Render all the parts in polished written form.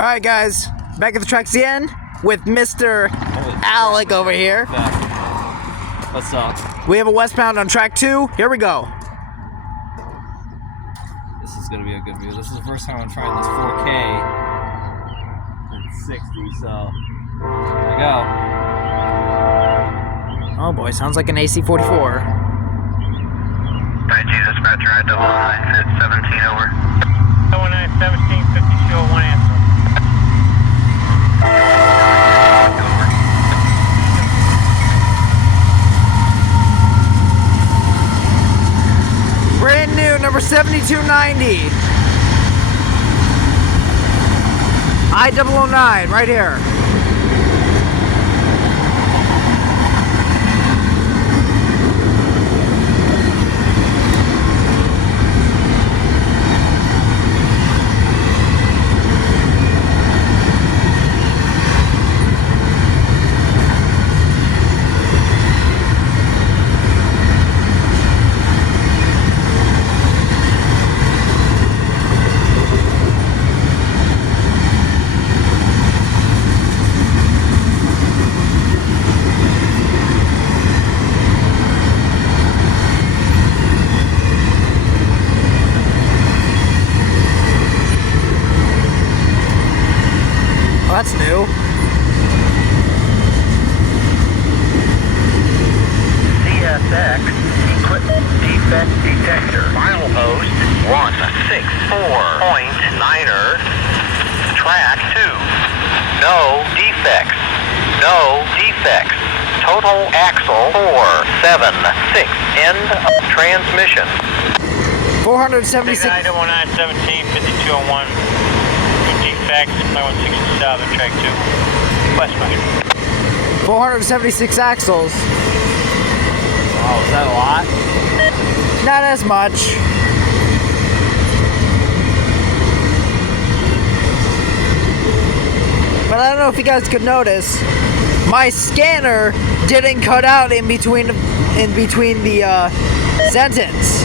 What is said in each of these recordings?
Alright guys, back at the tracks again with Mr. Alec over here. What's up? We have a westbound on track 2. Here we go. This is gonna be a good view. This is the first time I'm trying this 4K at 60, so here we go. Oh boy, sounds like an AC-44. Alright, Jesus, Dispatcher, I 909, 17 over. 019, 17, 5201, answer. Brand new, number 7290. I-009, right here. Oh, that's new. CSX Equipment Defect Detector. Milepost 164.9er. Track 2. No defects. No defects. Total axle 476. End of transmission. 476. 19, 17, 5201. Defects, 167, track 2. Westbound. 476 axles. Wow, is that a lot? Not as much. But I don't know if you guys could notice, my scanner didn't cut out in between the sentence,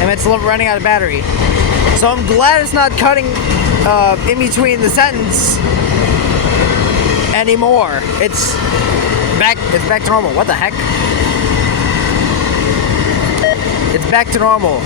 and it's running out of battery. So I'm glad it's not cutting in between the sentence anymore. It's back to normal. What the heck? It's back to normal.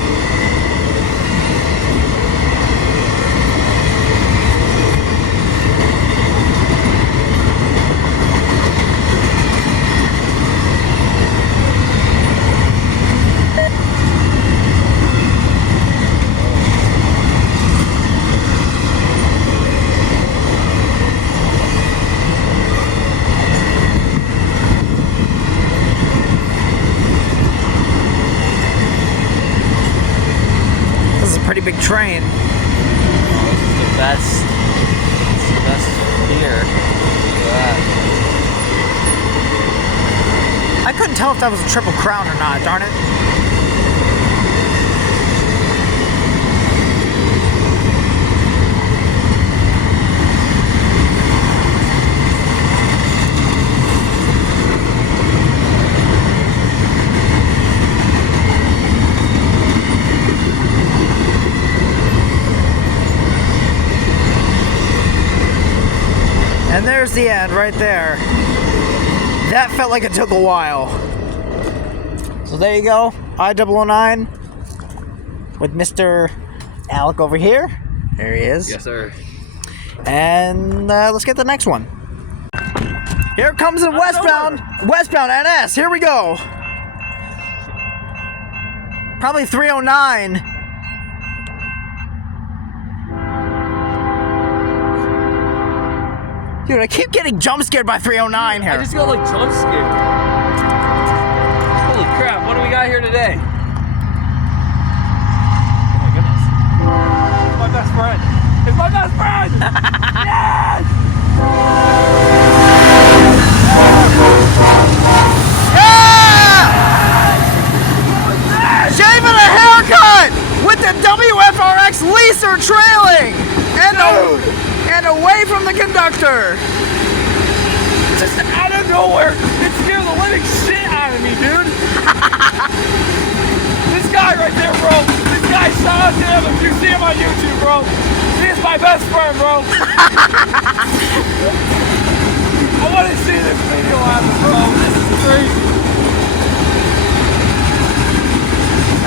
Pretty big train. Oh, this is the best. It's the best here. Look at that. I couldn't tell if that was a Triple Crown or not, darn it. And there's the end right there. That felt like it took a while. So there you go, I-009 with Mr. Alec over here. There he is. Yes, sir. And let's get the next one. Here comes the westbound NS. Here we go. Probably 309. Dude, I keep getting jump scared by 309 here. I just got like jump scared. Holy crap, what do we got here today? Oh my goodness. It's my best friend. It's my best friend! Yes! Yeah! Shaving a haircut with the WFRX leaser trailing and away from the conductor. Just out of nowhere, it scared the living shit out of me, dude. This guy right there, bro. This guy saw him. If you see him on YouTube, bro, He's my best friend, bro. I want to see this video happen, bro. This is crazy.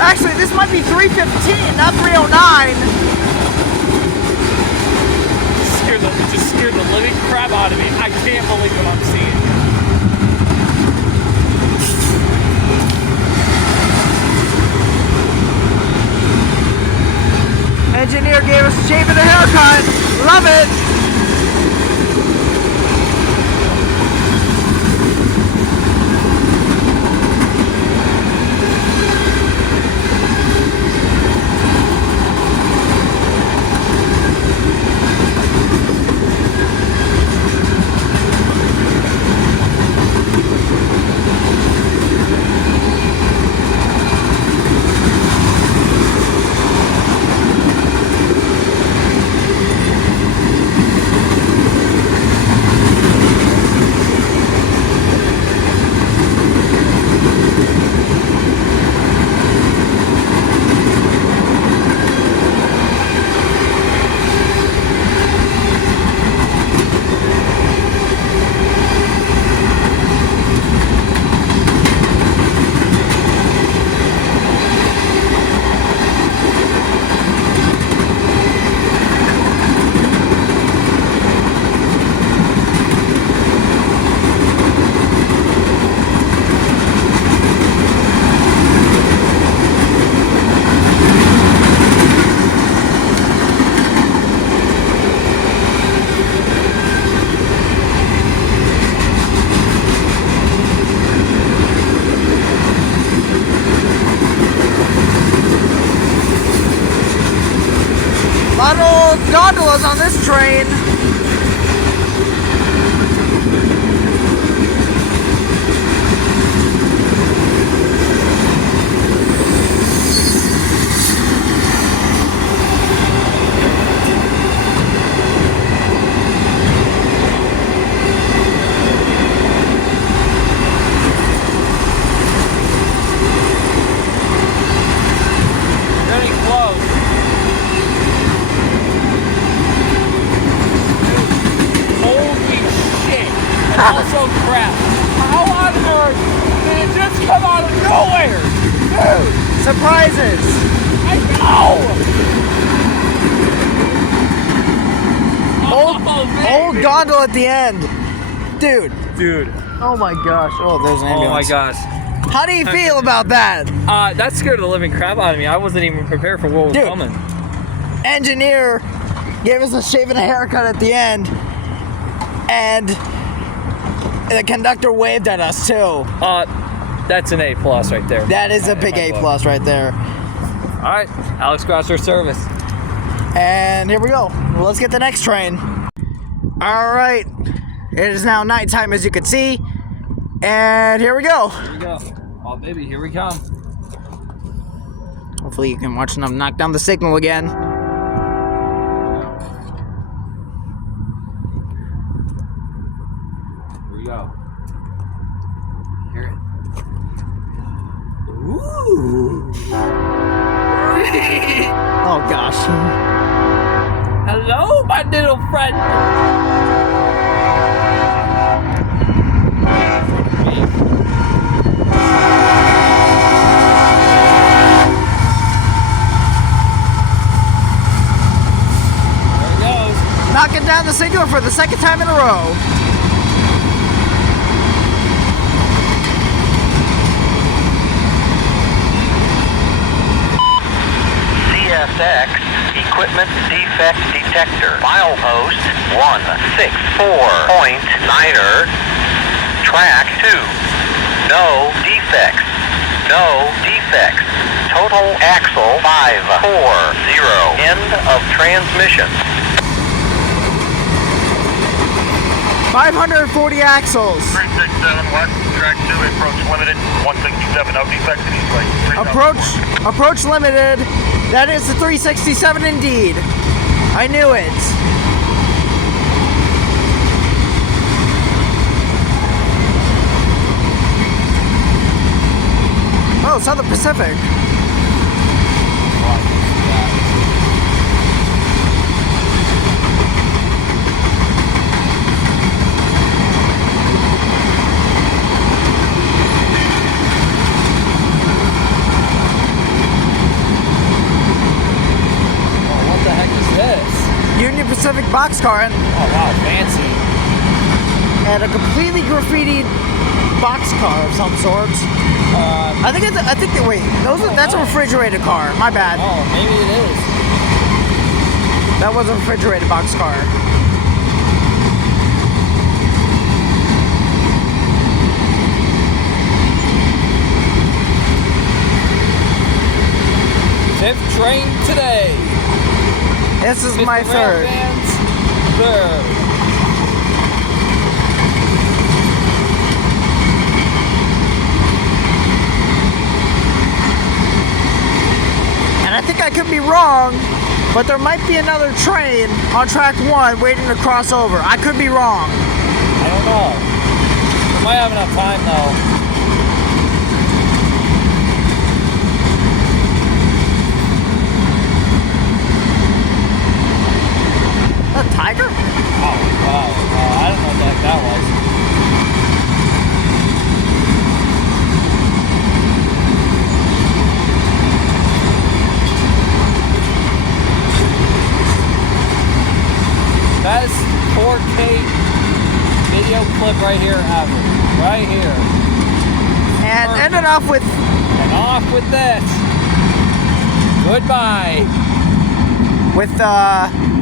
Actually, this might be 315, not 309. Just scared the living crap out of me. I can't believe what I'm seeing. Engineer gave us a shave and a haircut. Love it. Gondolas on this train. Very close. Also crap. How on earth did it just come out of nowhere? Dude! Surprises. I know! Old gondola at the end. Dude. Dude. Oh my gosh. Oh, there's an ambulance. Oh my gosh. How do you feel about that? That scared the living crap out of me. I wasn't even prepared for what was coming. Engineer gave us a shave and a haircut at the end. And the conductor waved at us too. That's an A+ right there. That is a big A+ right there. All right, Alex Crosser service. And here we go. Let's get the next train. All right, it is now nighttime, as you can see, and here we go. Here we go. Oh baby, here we come. Hopefully you can watch them knock down the signal again. Here we go. Hear it. Ooh. Oh gosh. Hello, my little friend. There it goes. Knocking down the signal for the second time in a row. CSX Equipment Defect Detector. Milepost 164.9er. Track 2. No defects. No defects. Total axle 540. End of transmission. 540 axles. 367 west, track 2, approach limited, 167, no defects in each lane. Approach limited. That is the 367 indeed. I knew it. Oh, Southern Pacific. Pacific boxcar Oh wow, fancy. and a completely graffitied boxcar of some sort. I think wait, that's a refrigerated car. My bad. Oh, maybe it is. That was a refrigerated boxcar. Fifth train today. This is my Mr. third. Railfan's third. And I think I could be wrong, but there might be another train on track 1 waiting to cross over. I could be wrong. I don't know. We might have enough time though. A tiger? Oh, wow. I don't know what the heck that was. Best 4K video clip right here ever. Right here. And Perfect. ended off with And off with this. Goodbye.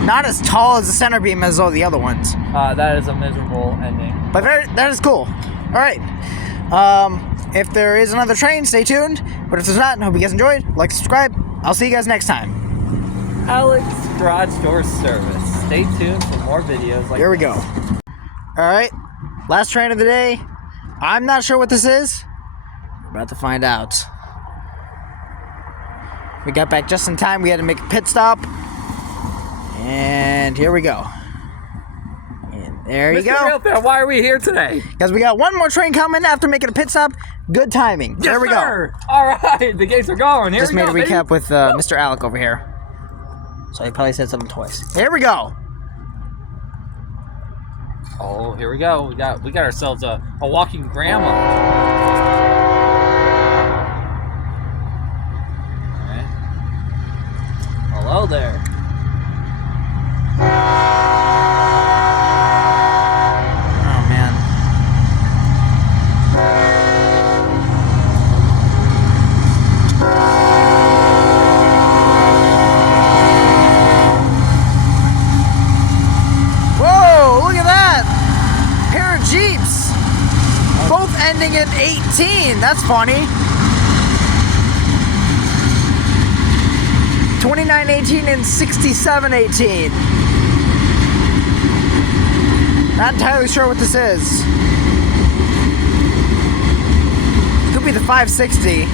not as tall as the center beam as all the other ones. That is a miserable ending. But that is cool. Alright. If there is another train, stay tuned. But if there's not, I hope you guys enjoyed. Like, subscribe. I'll see you guys next time. Alec's Garage Door Service. Stay tuned for more videos like Here we go. Alright. Last train of the day. I'm not sure what this is. We're about to find out. We got back just in time. We had to make a pit stop. And here we go. And there you go. Mr. Railfan, why are we here today? Because we got one more train coming after making a pit stop. Good timing. There we go. All right, the gates are going. Here Just we made go, a recap baby. with Mr. Alec over here. So he probably said something twice. Here we go. Oh, here we go. We got ourselves a walking grandma. All right. Hello there. Oh, man. Whoa, look at that. Pair of Jeeps. Both ending in 18. That's funny. 2918 and 6718. Not entirely sure what this is. Could be the 560.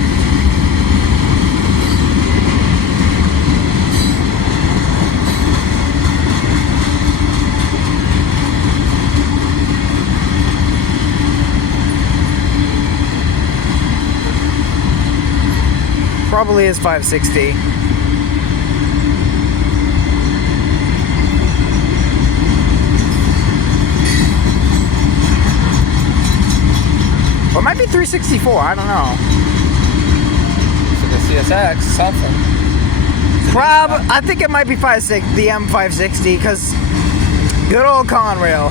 Probably is 560. Or it might be 364, I don't know. So the CSX, something. I think it might be 560, the M560, because good old Conrail.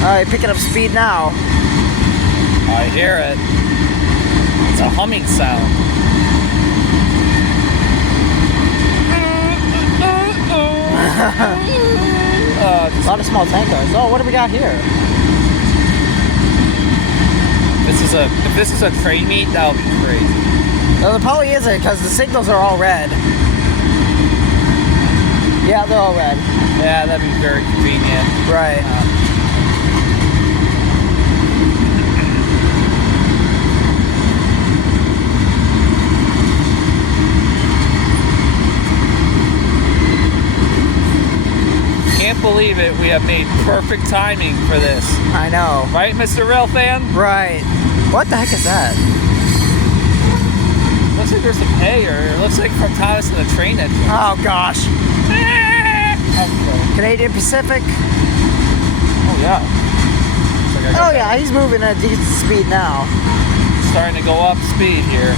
Alright, picking up speed now. I hear it. It's a humming sound. A lot of small tank cars. Oh, what do we got here? If this is a train meet, that would be crazy. No, there probably isn't, because the signals are all red. Yeah, they're all red. Yeah, that'd be very convenient. Right. Can't believe it. We have made perfect timing for this. I know. Right, Mr. Railfan? Right. What the heck is that? Looks like there's some hay, or it looks like from Thomas to the train engine. Oh, gosh. Okay. Canadian Pacific. Oh, yeah. Looks like I Oh got yeah, he's moving at a decent speed now. starting to go up speed here.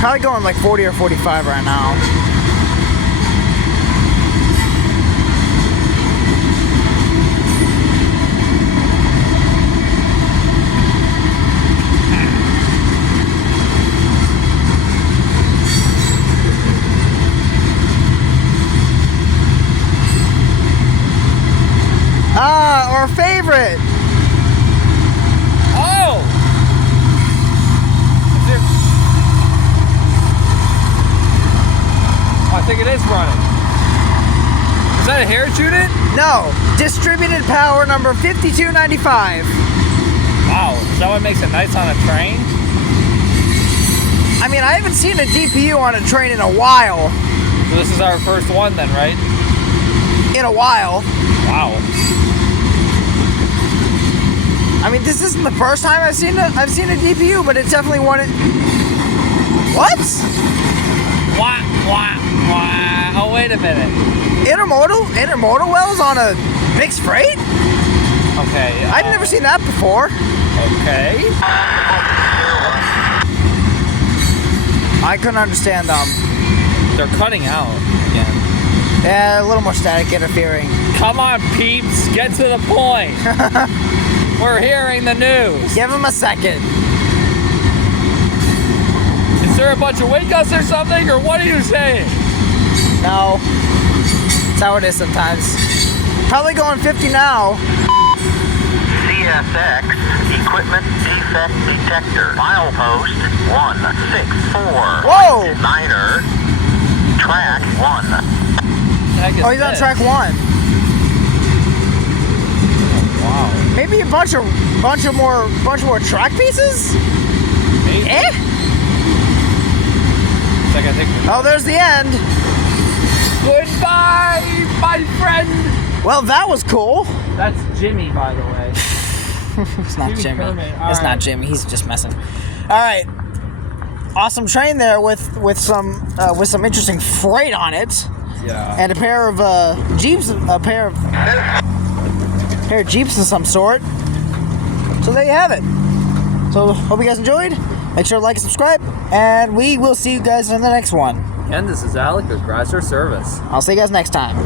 Probably going like 40 or 45 right now. Ah, our favorite. Oh! Is there... I think it is running. Is that a Heritage unit? No, distributed power number 5295. Wow, is that what makes it nice on a train? I mean, I haven't seen a DPU on a train in a while. So this is our first one then, right? In a while. Wow. I mean, this isn't the first time I've seen a DPU, but it's definitely one. What? Wah, wah, wah. Oh, wait a minute. Intermodal wells on a mixed freight? Okay. I've never seen that before. Okay. I couldn't understand them. They're cutting out again. Yeah, a little more static interfering. Come on, peeps. Get to the point. We're hearing the news. Give him a second. Is there a bunch of wind gusts or something, or what are you saying? No. That's how it is sometimes. Probably going 50 now. CSX Equipment Defect Detector. Milepost 164. Whoa! Niner. Track 1. Oh, he's on track 1. Wow. Maybe a bunch more track pieces? Maybe. Eh? It's like I think. Oh, there's the end. Goodbye, my friend. Well, that was cool. That's Jimmy, by the way. It's not Jimmy Jimmy. Kermit. All It's right. not Jimmy. He's just messing. All right. Awesome train there with some interesting freight on it, Yeah. and a pair of Jeeps, a pair of Jeeps of some sort. So there you have it. So hope you guys enjoyed. Make sure to like and subscribe, and we will see you guys in the next one. And this is Alec with Grasser Service. I'll see you guys next time.